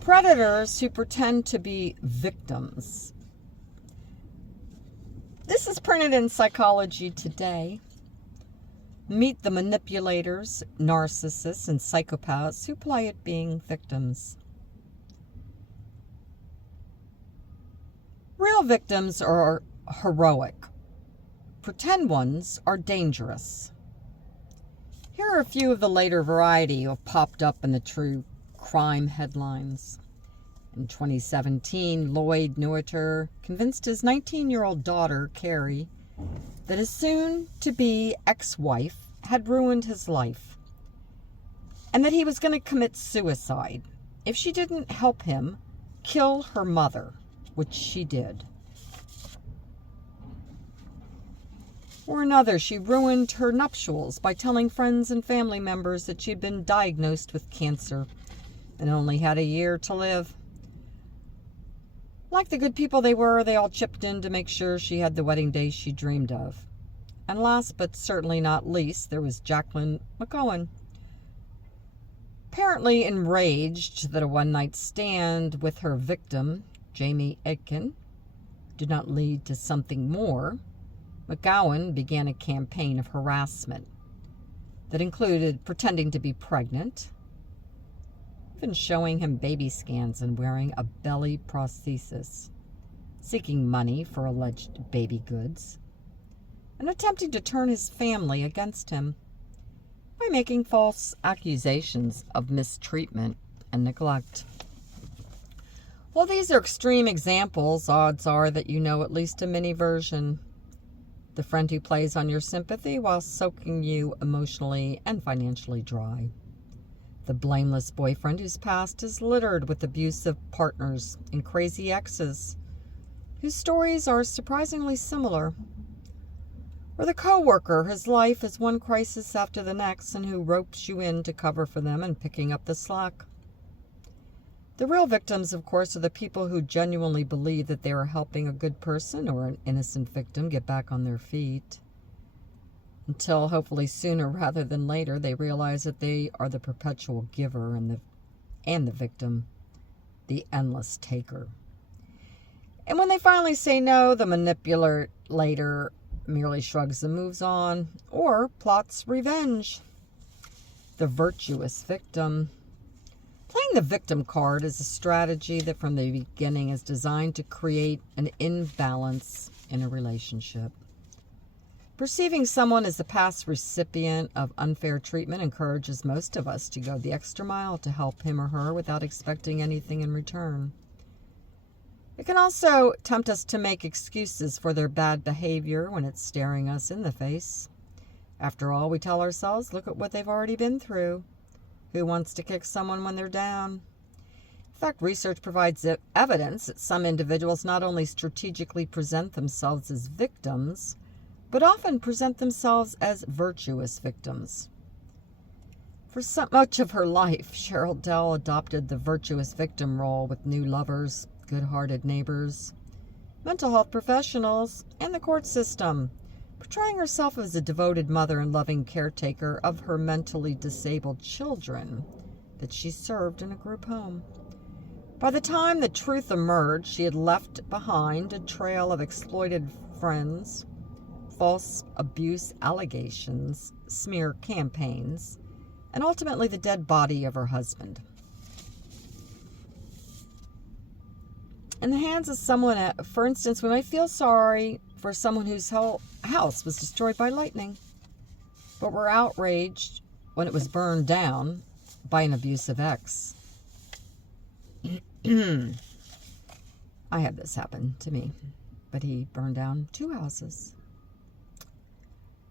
Predators who pretend to be victims. This is printed in Psychology Today. Meet the manipulators, narcissists, and psychopaths who play at being victims. Real victims are heroic. Pretend ones are dangerous. Here are a few of the later variety who have popped up in the true crime headlines. In 2017, Lloyd Noeter convinced his 19-year-old daughter, Carrie, that his soon-to-be ex-wife had ruined his life and that he was going to commit suicide if she didn't help him kill her mother, which she did. Or another, she ruined her nuptials by telling friends and family members that she had been diagnosed with cancer and only had a year to live. Like the good people they were, they all chipped in to make sure she had the wedding day she dreamed of. And last but certainly not least, there was Jacqueline McCowan. Apparently enraged that a one-night stand with her victim, Jamie Aitken, did not lead to something more, McGowan began a campaign of harassment that included pretending to be pregnant, even showing him baby scans and wearing a belly prosthesis, seeking money for alleged baby goods, and attempting to turn his family against him by making false accusations of mistreatment and neglect. While these are extreme examples, odds are that you know at least a mini version. The friend who plays on your sympathy while soaking you emotionally and financially dry. The blameless boyfriend whose past is littered with abusive partners and crazy exes, whose stories are surprisingly similar. Or the coworker whose life is one crisis after the next and who ropes you in to cover for them and picking up the slack. The real victims, of course, are the people who genuinely believe that they are helping a good person or an innocent victim get back on their feet. Until, hopefully sooner rather than later, they realize that they are the perpetual giver and the victim, the endless taker. And when they finally say no, the manipulator merely shrugs and moves on, or plots revenge. The virtuous victim. Playing the victim card is a strategy that from the beginning is designed to create an imbalance in a relationship. Perceiving someone as the past recipient of unfair treatment encourages most of us to go the extra mile to help him or her without expecting anything in return. It can also tempt us to make excuses for their bad behavior when it's staring us in the face. After all, we tell ourselves, look at what they've already been through. Who wants to kick someone when they're down? In fact, research provides evidence that some individuals not only strategically present themselves as victims, but often present themselves as virtuous victims. For so much of her life, Cheryl Dell adopted the virtuous victim role with new lovers, good-hearted neighbors, mental health professionals, and the court system, portraying herself as a devoted mother and loving caretaker of her mentally disabled children that she served in a group home. By the time the truth emerged, she had left behind a trail of exploited friends, false abuse allegations, smear campaigns, and ultimately the dead body of her husband. In the hands of someone, for instance, we might feel sorry for someone whose house was destroyed by lightning, but we're outraged when it was burned down by an abusive ex. I had this happen to me, but he burned down 2 houses.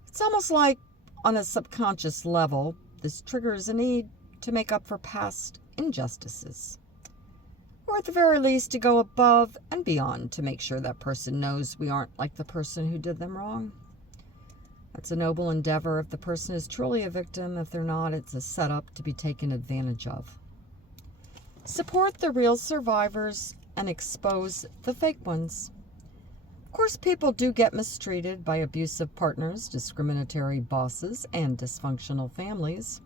It's almost like on a subconscious level, this triggers a need to make up for past injustices. Or at the very least, to go above and beyond to make sure that person knows we aren't like the person who did them wrong. That's a noble endeavor if the person is truly a victim. If they're not, it's a setup to be taken advantage of. Support the real survivors and expose the fake ones. Of course, people do get mistreated by abusive partners, discriminatory bosses, and dysfunctional families.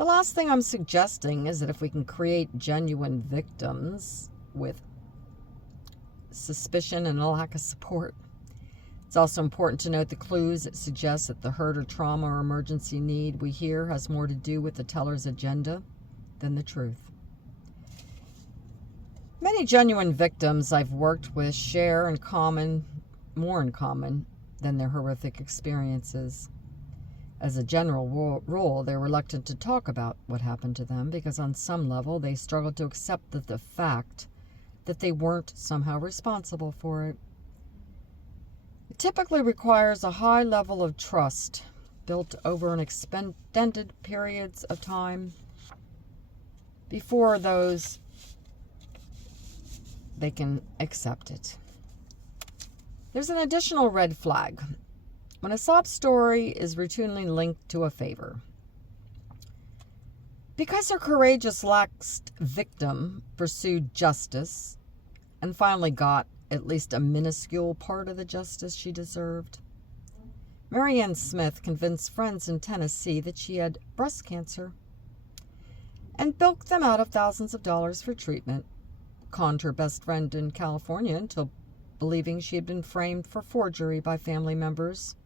The last thing I'm suggesting is that if we can create genuine victims with suspicion and a lack of support, it's also important to note the clues that suggest that the hurt or trauma or emergency need we hear has more to do with the teller's agenda than the truth. Many genuine victims I've worked with share more in common than their horrific experiences. As a general rule, they're reluctant to talk about what happened to them because on some level they struggle to accept the fact that they weren't somehow responsible for it. It typically requires a high level of trust built over an extended periods of time before they can accept it. There's an additional red flag. When a sob story is routinely linked to a favor. Because her courageous last victim pursued justice and finally got at least a minuscule part of the justice she deserved, Marianne Smith convinced friends in Tennessee that she had breast cancer and bilked them out of thousands of dollars for treatment, conned her best friend in California into believing she had been framed for forgery by family members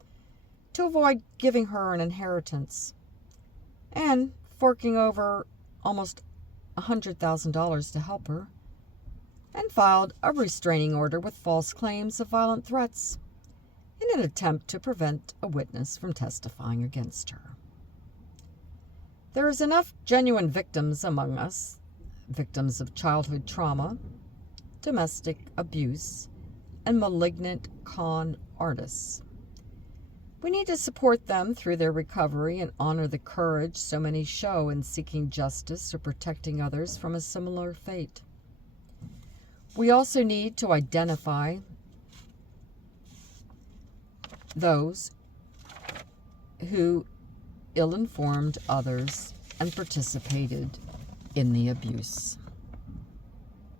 to avoid giving her an inheritance, and forking over almost $100,000 to help her, and filed a restraining order with false claims of violent threats in an attempt to prevent a witness from testifying against her. There is enough genuine victims among us, victims of childhood trauma, domestic abuse, and malignant con artists. We need to support them through their recovery and honor the courage so many show in seeking justice or protecting others from a similar fate. We also need to identify those who ill-informed others and participated in the abuse.